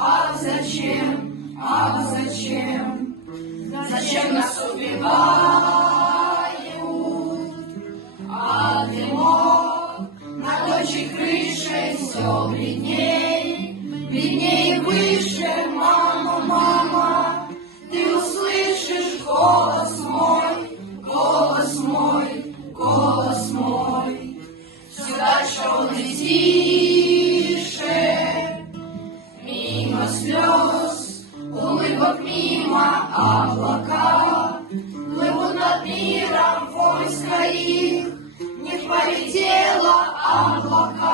Ах, зачем, ах, зачем, зачем нас убивают? А дымок над дочей крышей все бледней, бледней выше, мама, мама, ты услышишь голос мой, голос мой, голос мой. Все дальше он и тише, мимо слез, улыбок мимо облака, плывут над миром войска их, не полетело облака.